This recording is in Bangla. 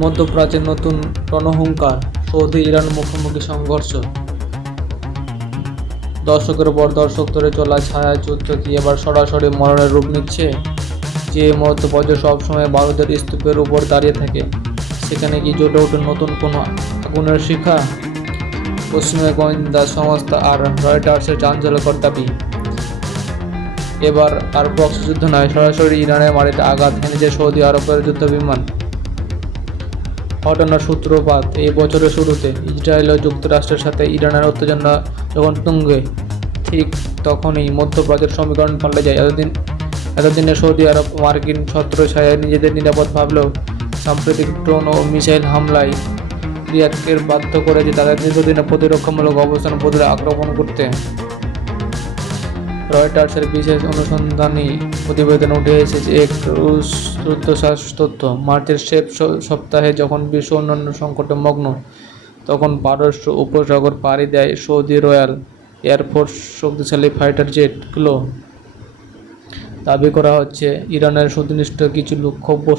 মধ্যপ্রাচ্যের নতুন রণহুঙ্কার, সৌদি ইরান মুখোমুখি সংঘর্ষ। দশকের পর দশক ধরে চলা ছায়া যুদ্ধ কি এবার সরাসরি মরণের রূপ নিচ্ছে? যে মধ্যপ্রাচ্য সবসময় বারুদের স্তূপের উপর দাঁড়িয়ে থাকে, সেখানে কি জ্বলে ওঠে নতুন কোনো আগুনের শিখা? পশ্চিমা গোয়েন্দা সংস্থা আর রয়টার্সের চাঞ্চল্যকর দাবি, এবার আর প্রক্সি যুদ্ধ নয়, সরাসরি ইরানের মাটিতে আঘাত হেনেছে সৌদি আরবের যুদ্ধবিমান। ঘটনার সূত্রপাত এই বছরের শুরুতে। ইসরায়েল ও যুক্তরাষ্ট্রের সাথে ইরানের উত্তেজনা যখন তুঙ্গে, ঠিক তখনই মধ্যপ্রাচ্যের সমীকরণ পাল্টে যায়। এতদিনে সৌদি আরব মার্কিন ছত্রছায়ায় নিজেদের নিরাপদ ভাবলেও সাম্প্রতিক ড্রোন ও মিসাইল হামলায় রিয়াদকে বাধ্য করেছে তাদের দীর্ঘদিনের প্রতিরক্ষামূলক অবস্থান বদলে আক্রমণ করতে। রয়টার্সের বিশেষ অনুসন্ধানী প্রতিবেদনে উঠে এসেছে এক রুদ্ধশ্বাস তথ্য। মার্চের শেষ সপ্তাহে যখন বিশ্ব অন্যান্য সংকটে মগ্ন, তখন পারস্য উপসাগর পাড়ি দেয় সৌদি রয়্যাল এয়ারফোর্স শক্তিশালী ফাইটার জেটগুলো। দাবি করা হচ্ছে, ইরানের সুনির্দিষ্ট কিছু লক্ষ্যবস্তু